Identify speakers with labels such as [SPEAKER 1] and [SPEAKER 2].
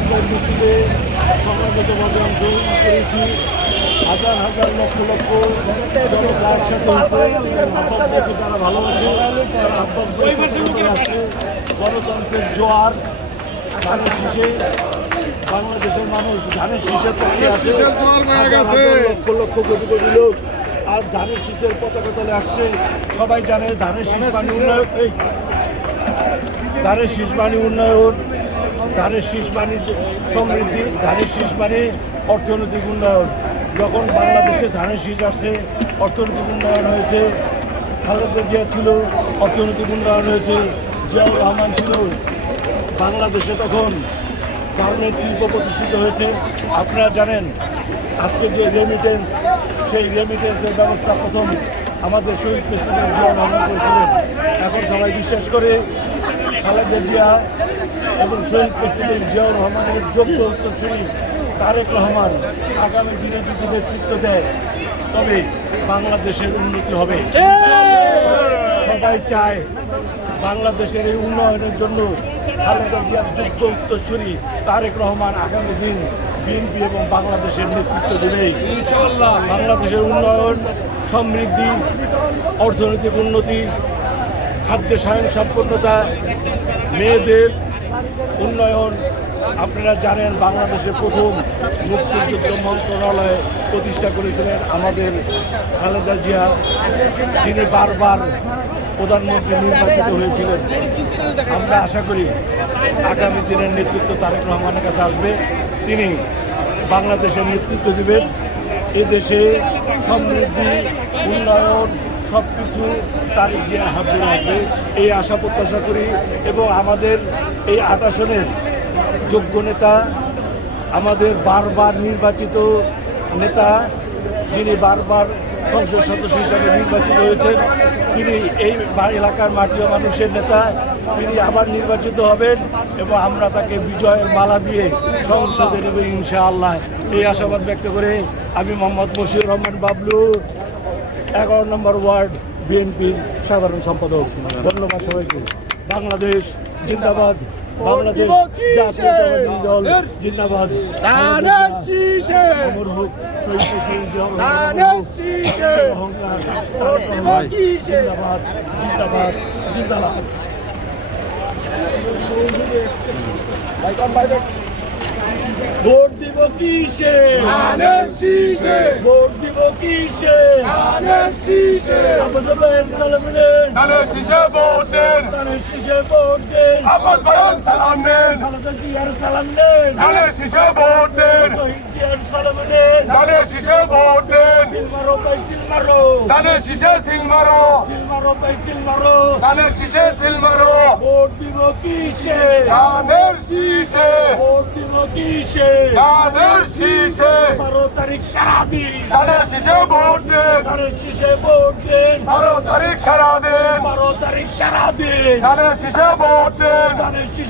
[SPEAKER 1] হত্যার মিছিলে সংগ্রামগতভাবে অংশগ্রহণ করেছি। হাজার হাজার লক্ষ লক্ষ জনতা একসাথে হয়েছে। আব্বাস ভাইকে যারা ভালোবাসে তারা আব্বাস ভাই আসছে গণতন্ত্রের জোয়ার ধানের শীষে বাংলাদেশের মানুষ ধানের শীষের পক্ষে আছে। লক্ষ লক্ষ কোটি কোটি লোক আর ধানের শীষের পতাকা তলে আসছে। সবাই জানে ধানের শীষ মানে উন্নয়ন এই ধানের শীষ মানে উন্নয়ন ধানের শীষ মানে সমৃদ্ধি, ধানের শীষ মানে অর্থনৈতিক উন্নয়ন। যখন বাংলাদেশে ধানের শীষ আসছে, অর্থনৈতিক উন্নয়ন হয়েছে। খালেদা জিয়া ছিল, অর্থনৈতিক উন্নয়ন হয়েছে। জিয়াউর রহমান ছিল। বাংলাদেশে তখন গার্মেন্ট শিল্প প্রতিষ্ঠিত হয়েছে। আপনারা জানেন, আজকে যে রেমিটেন্স সেই রেমিটেন্সের ব্যবস্থা প্রথম আমাদের শহীদ প্রেসিডেন্ট জিয়া রহমান করেছিলেন। এখন সবাই বিশ্বাস করে, খালেদা জিয়া এবং শহীদ প্রেসিডেন্ট জিয়াউর রহমানের যোগ্য উত্তরসূরি তারেক রহমান আগামী দিনে যদি নেতৃত্ব দেয় তবে বাংলাদেশের উন্নতি হবে। সবাই চায় বাংলাদেশের এই উন্নয়নের জন্য খালেদা জিয়ার যোগ্য উত্তরসূরি তারেক রহমান আগামী দিন বিএনপি এবং বাংলাদেশের নেতৃত্ব দেবেই বাংলাদেশের উন্নয়ন সমৃদ্ধি অর্থনৈতিক উন্নতি খাদ্য স্বয়ং সম্পূর্ণতা মেয়েদের উন্নয়ন, আপনারা জানেন বাংলাদেশের প্রথম মুক্তিযুদ্ধ মন্ত্রণালয় প্রতিষ্ঠা করেছিলেন আমাদের খালেদা জিয়া, যিনি বারবার প্রধানমন্ত্রী নির্বাচিত হয়েছিলেন। আমরা আশা করি আগামী দিনের নেতৃত্ব তারেক রহমানের কাছে আসবে। তিনি বাংলাদেশের নেতৃত্ব দেবেন। এদেশে সমৃদ্ধি, উন্নয়ন সব কিছু তারিখ জিয়ার হাত ধরে আসবে। এই আশা প্রত্যাশা করি এবং আমাদের এই আট আসনের যোগ্য নেতা, আমাদের বারবার নির্বাচিত নেতা, যিনি বারবার সংসদ সদস্য হিসাবে নির্বাচিত হয়েছেন, তিনি এই এলাকার মাটিও মানুষের নেতা, তিনি আবার নির্বাচিত হবেন এবং আমরা তাকে বিজয়ের মালা দিয়ে সংসদে নেব ইনশাআল্লাহ। এই আশাবাদ ব্যক্ত করে আমি মোহাম্মদ মশিউর রহমান বাবলু এগারো নম্বর ওয়ার্ড বিএনপির সাধারণ সম্পাদক। ধন্যবাদ সবাইকে। বাংলাদেশ জিন্দাবাদ। বাংলাদেশ জাতীয়তাবাদী দল জিন্দাবাদ। অমর হোক জিন্দাবাদ জিন্দাবাদ জিন্দাবাদ। ভোট কিসে?
[SPEAKER 2] ধানের শীষে।
[SPEAKER 1] ভোট দিব কিসে?
[SPEAKER 2] ধানের শীষে।
[SPEAKER 1] আমাদের ভাইয়ের সালামিনেন
[SPEAKER 3] ধানের শীষে ভোট দেন।
[SPEAKER 1] ধানের শীষে ভোট দেন।
[SPEAKER 3] আব্বাস ভাইয়ের সালাম নেন।
[SPEAKER 1] খালেদা জিয়ার সালাম নেন।
[SPEAKER 3] ধানের শীষে ভোট দেন।
[SPEAKER 1] শহীদ জিয়ার সালাম নেন।
[SPEAKER 3] ধানের শীষে ভোট দেন।
[SPEAKER 1] সিলমারো ভাই সিলমারো
[SPEAKER 3] ধানের শীষে সিং মারো।
[SPEAKER 1] সিলমারো ভাই সিলমারো
[SPEAKER 3] ধানের শীষে সিল মারো।
[SPEAKER 1] ভোট দিব কিসে?
[SPEAKER 3] ধানের শীষে।
[SPEAKER 1] ভোট কিসে
[SPEAKER 3] ধানের শীষে
[SPEAKER 1] বারো তারিখ সারাদিন।
[SPEAKER 3] ধানের শীষে ভোট দেন।
[SPEAKER 1] ধানের শীষে ভোট দেন।
[SPEAKER 3] বারো তারিখ সারা দেন
[SPEAKER 1] বারো তারিখ সারাদিন।
[SPEAKER 3] ধানের শীষে ভোট দেন।
[SPEAKER 1] ধানের শীষে